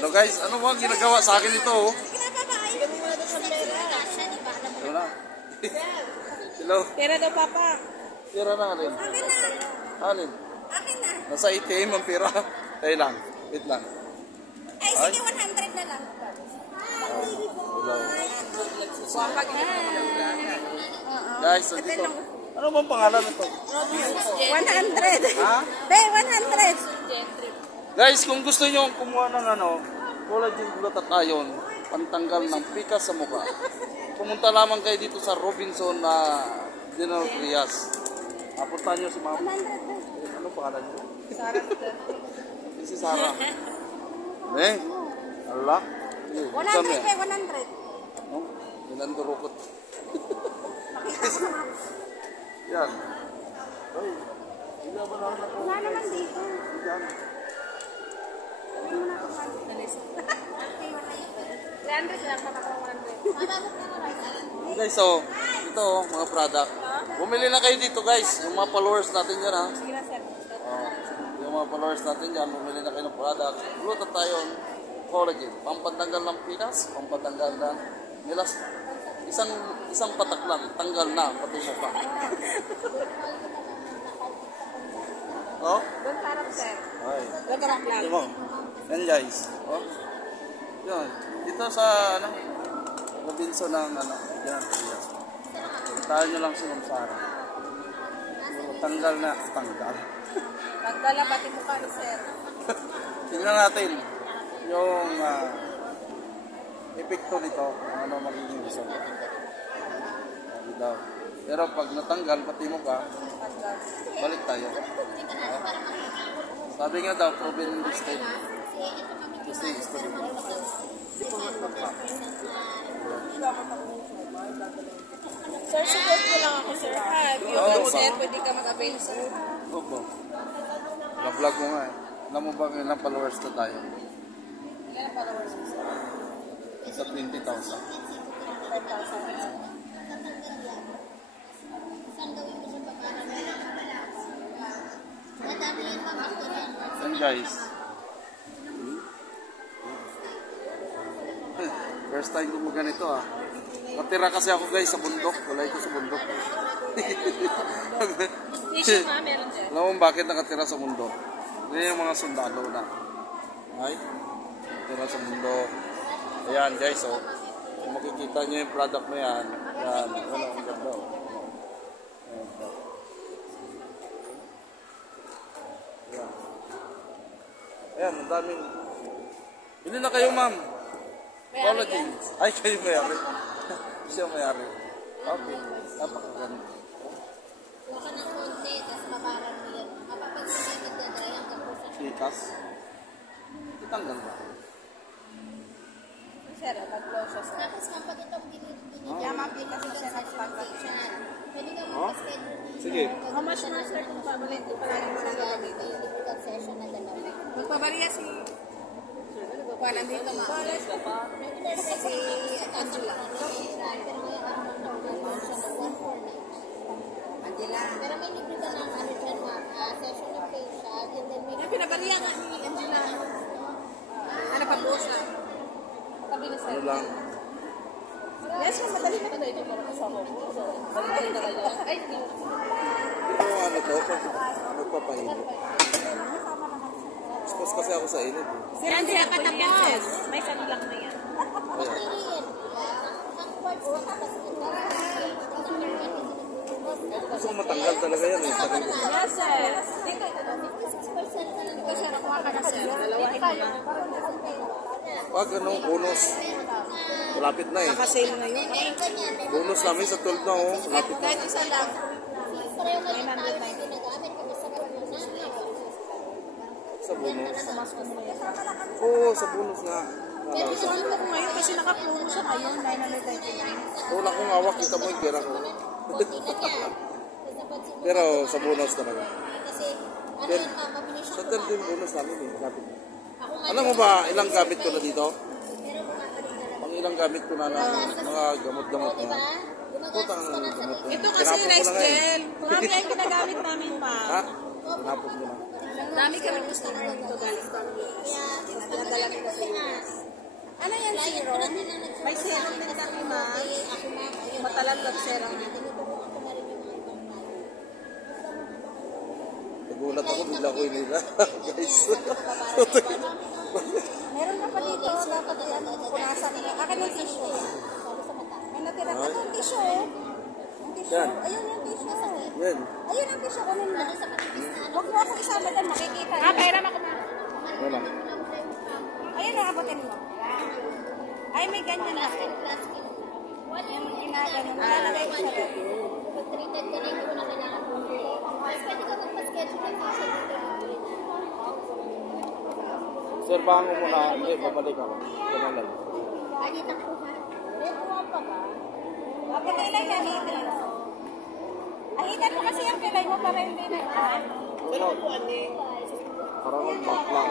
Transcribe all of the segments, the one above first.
Hello guys, ano ba ang ginagawa sa akin ito? Oh? Hello. Hello. Pera daw, Papa. Pera na, Alin. Alin. Nasa ATM ang pera. Tayo lang. Wait lang. Ay, sige, 100 na lang. Hello. Guys, so dito. Ano bang pangalan nito? 100. Ha? Be, 100. Guys, kung gusto nyo kumuha ng collagen glutathione, pantanggal ng pikas sa mukha, pumunta lamang kayo dito sa Robinson na General Trias. Apuntahan nyo si Ma'am. Ano pangalan nyo? Sarah. Si Sarah. Eh? Allah? 100, be, 100. Oh, ilan durukot. Yan. Ay, hindi ba naman ako? Wala naman dito. Yan. 300 lang, kapag 100. Guys, so, ito mga product. Bumili na kayo dito guys. Yung mga followers natin dyan ha. Sige na, sir. Yung mga followers natin dyan, bumili na kayo ng product. Glutathione collagen. Pampatanggal ng pinas, pampatanggal ng nilas. Isang patak lang, tanggal na, pati mukha. Oh? Doon sarap, sir. Ay. Doon sarap lang. Diba? Yan guys. Oh? Yan. Dito sa, Robinson ng, yan. Tayo nyo lang si Ma'am Sarah. Tanggal na, tanggal. Tanggal na pati mukha ni sir. Tingnan natin yung epekto nito, ano magiging result. Daw. Pero pag natanggal pati mukha, balik tayo. Sabi nga daw, proven in this state. This state is proven. Sir, support ko lang ako, sir. Yung sir, pwede ka mag-avail, sir. Opo. Vlog mo nga eh. Alam mo ba ilang followers na tayo? Ilan followers mo, sir? Sa 20,000. 5,000. Yan guys. First time ko mo ganito ah. Natira kasi ako guys sa bundok. Wala ito sa bundok. Issue nga, meron dyan. Alam mo bakit nakatira sa bundok? Yan yung mga sundalo na. Ay? Nakatira sa bundok. Ayan guys oh. Kung makikita nyo yung product na yan. Yan. Wala ang ganda oh. Ayan. Ayan, ang daming. Bili na kayo ma'am. Collagen. Ay, kayo mayari. Siya mayari. Okay. Napakaganda. Huwag ka ng konti, tapos maparang mo yan. Mapapagsabi nagdadry hanggang po sa Ikas. Itanggal ba? sir, mag-close siya, sir. Tapos kapag itong binigyan, mapit kasi siya sa pag-vaccine. Pwede ka mag-schedule. Sige. How much more, sir, kung pabalik ko pala yung mga gamit? Yung limited session na dalawa. Magpabariya si... Kuha nandito, ma. Si Angela. Angela. Pero may libre ka ng ano dyan, ma'am. Session of facial. And then may... Pinabariya nga ni Angela. Ano pa po siya? Tabi na sir. Ano lang? Yes, ma'am. Madali na ka ito para kasama mo. So, madali na kayo. Ay, Ito ano to? Magpapainit. Expose kasi ako sa init. sir, hindi ka tapos. May sunblock na yan. Gusto ko matanggal talaga yan eh. Yes, sir. Dito, 56% na lang. Ito, sir. Nakuha ka na, sir. Dalawahin mo na. Pag anong bonus, malapit na eh. Nakasale na yun. Bonus namin sa 12 na oh. Malapit na. Kahit isa lang. Sa bonus. Oo, sa bonus nga. Pero ito ano ko ngayon kasi naka-promo siya ngayon, 999. Wala kong hawak, kita mo yung pera ko. Pero sa bonus talaga. Pero, sa 12 yung bonus namin eh. Malapit na. Alam mo ba ilang gamit ko na dito? Ang ilang gamit ko na mga gamot-gamot na. Putang gamot na. Ito kasi yung next gel. Marami ang ginagamit namin, ma. Ha? Tinapos mo na. Dami kami gusto na dito galing sa Pinadala kita sa serum. May serum din kami, ma'am. Matalaglag serum. Nagulat ako, bigla ko inila. Guys. Meron na pa dito, dapat yan, punasan nila. Akin yung tissue. May natira ka yung tissue. Yung tissue. Yan. Ayun yung tissue. Yan. Ayun ang tissue, kunin mo. Huwag mo ako isama doon, makikita. Kairam ako na. Wala. Ayun ang abutin mo. Ay, may ganyan na. Yung ginaganon. Lalagay ko siya doon. Pag-treated ka na, hindi mo na kailangan po. Mas pwede ka magpa-schedule ng session dito. Sir, baka mo muna. Hindi, babalik ako. Ganun lang. Kanita po ha. May buwan pa ba? Abutin lang yan, hitin. Ahitan mo kasi yung kilay mo para hindi na. Parang mag-back lang.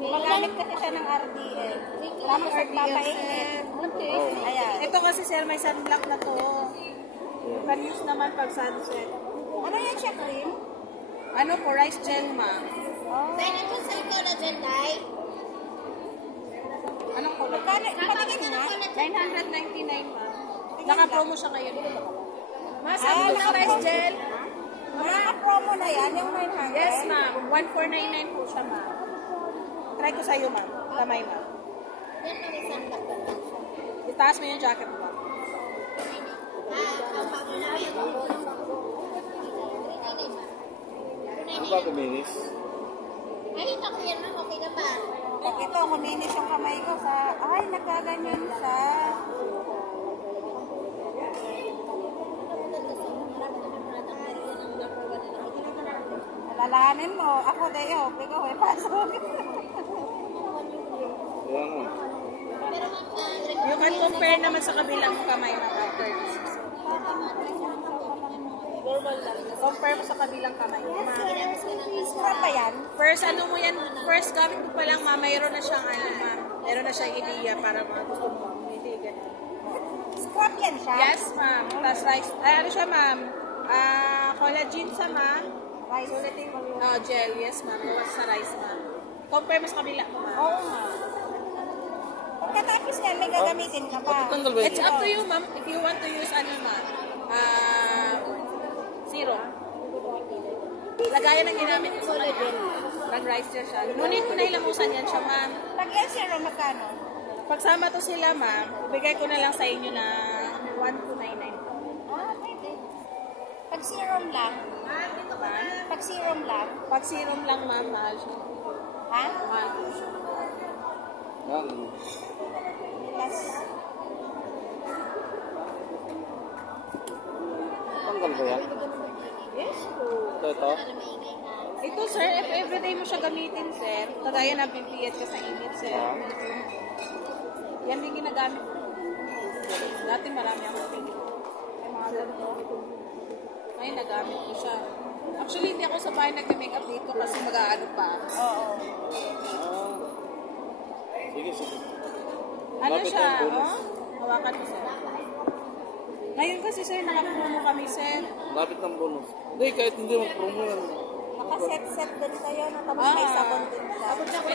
Magamit kasi siya ng RDL. Tapos nagpapainit. Ayan. Ito kasi sir, may sunblock na to. You can use naman pag sunset. Ano yan siya, cream? Ano po, rice gel ma'am. Oh. Pwede po sa collagen dye. Anong color? Patingin nga. 999 ma'am. Naka-promo siya ngayon. Mas Ah, ano po rice gel? Naka-promo na yan, yung 900. Yes ma'am, 1499 po siya ma'am. Try ko sa'yo ma'am. Kamay ma'am. Yan na may sunblock na lang siya. Itaas mo yung jacket mo ma'am. Ang bago na yan. Ano ba kuminis? Nakita ko yan ma'am, okay na ba? Ito, kuminis yung kamay ko sa... Ay, nagkaganyan siya. Alalahanin mo. Ako, Deo. Ikaw, may pasok. Kaya nga. Pero ma'am, You can compare naman sa kabilang kamay ma'am. Compare mo sa kabilang kamay mo ma'am. Saan ba yan? First, ano mo yan, first gamit mo pa lang, ma'am, mayroon na siyang ano, ma'am. Mayroon na siyang idea para mga gusto mo. Hindi, ganun. Scrub yan siya? Yes, ma'am. Tapos rice, ay, ano siya, ma'am? Collagen sa, ma'am. Rice. Oh, gel, yes, ma'am. Gawa sa rice, ma'am. Compare mo sa kabila mo, ma'am. Oo nga. Pagkatapos yan, may gagamitin ka pa. Tanggal ba It's yun? up to you, ma'am. If you want to use, ano, ma'am, serum. Lagayan ng ginamit ko sa collagen. Nag-rice gel siya. Ngunit ko na ilamusan yan siya, ma'am. Pag yan serum, magkano? Pagsama to sila, ma'am, ibigay ko na lang sa inyo na 1299. Ah, pwede. Pag serum lang. Pag serum lang. Pag serum lang, ma'am, mahal siya. Ha? Mahal po siya. Yan. Plus, Tanggal ba yan? Yes po. Ito? Ito, sir, if everyday mo siya gamitin, sir, kagaya na pipiyat ka sa init, sir. Yan din ginagamit ko. Dati marami akong pili. May mga ganito. Ngayon, nagamit ko siya. Actually, hindi ako sa bahay nag-makeup dito kasi mag-aano pa. oo. Sige, sige. Ano Lapit siya, na yung bonus. oh? Hawakan mo, sir. Ngayon kasi, sir, nakapromo kami, sir. Lapit ng bonus. Hindi, kahit hindi mag-promo yan. Naka-set-set din kayo, no? Tapos may sabon din siya. Abot na ko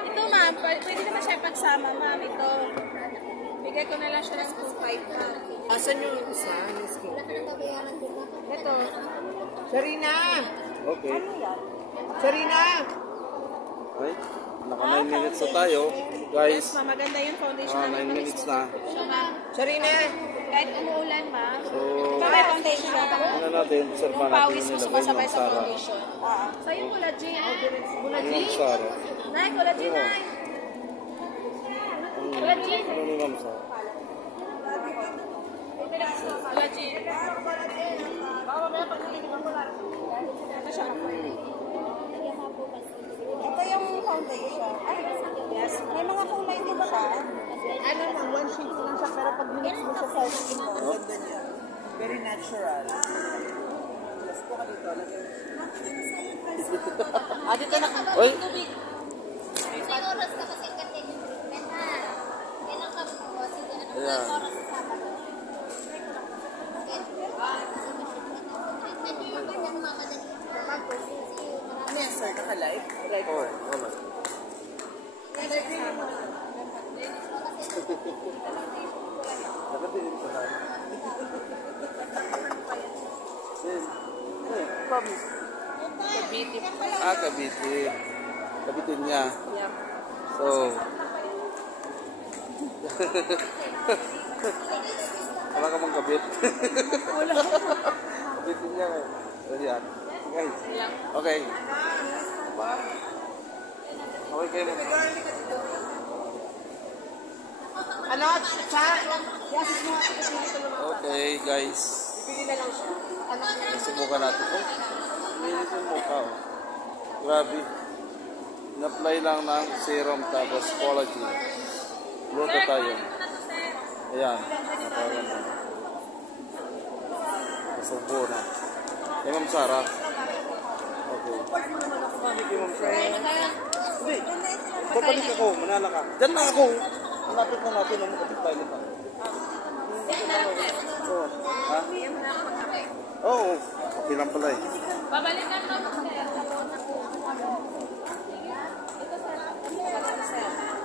ito, ma'am, pwede naman siya pagsama, ma'am. Ito, bigay ko na lang siya ng 2.5, ma'am. Asan yung isa? Ito, Sarina! Okay. Ano yan? Sarina! Ay, naka 9 minutes na tayo. yes, Guys, ma'am, maganda yung foundation 9 minutes na. So, ma'am, Sarina! kahit umuulan, ma'am, So, ito may foundation. ano natin, sir, Yung pa natin pawis mo nilagay sumasabay yung sa Sara. foundation. So, yung collagen. Yung Sara. Nay, collagen, nay. Collagen. Ano ni Ma'am Sara? Collagen. Ano siya? Ito yung foundation. Ay, Yes, may mga kulay din siya. Ano lang, one sheet lang siya, pero pag minix mo siya sa skin mo, ang ganda niya. Very natural. Yes po ka dito. dito na. Oy, May oras ka kasi continue treatment ha. Kailan ka po? Sige, ano Ayan. ba oras sa Sabado? Okay. Treatment yung mga mamadali. sir, naka-live? Right. Oh, wala. Nakatingin ko lang. Promise. Cavite. Cavite niya. Yeah. So, wala ka mang kabit. Wala. Kabit niya. So, yan. Guys. Okay. Okay kayo mo. Ano? Sa? Yasis mo. Okay, guys. Pili na lang siya. Subukan natin. Oh, linis yung mukha. Oh. Grabe. In-apply lang ng serum tapos collagen. Luto tayo. Ayan. Nakaroon na. Nasubo na. Eh, Ma'am Sarah. Okay. Sige, Ma'am Sarah. Hindi. Babalik ako. Manala ka. Diyan na ako. Malapit na natin. Makapit tayo nito. Oh. Ha? Oo. Okay lang pala eh. Babalikan mo, sir.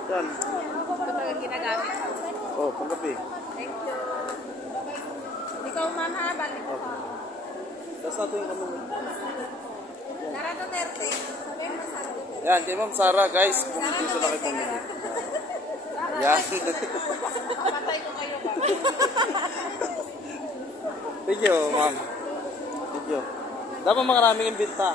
Yan. Ito talaga ginagamit. Oh, panggabi. Thank you. Ikaw, ma'am, ha? Balik ko. Tapos natin yung kami. Sara Duterte. Yan, kay Ma'am Sarah, guys. Kung dito na kayo pumili. Yan. Patay ko kayo ba? Thank you, ma'am. Thank you. Dapat maraming imbita.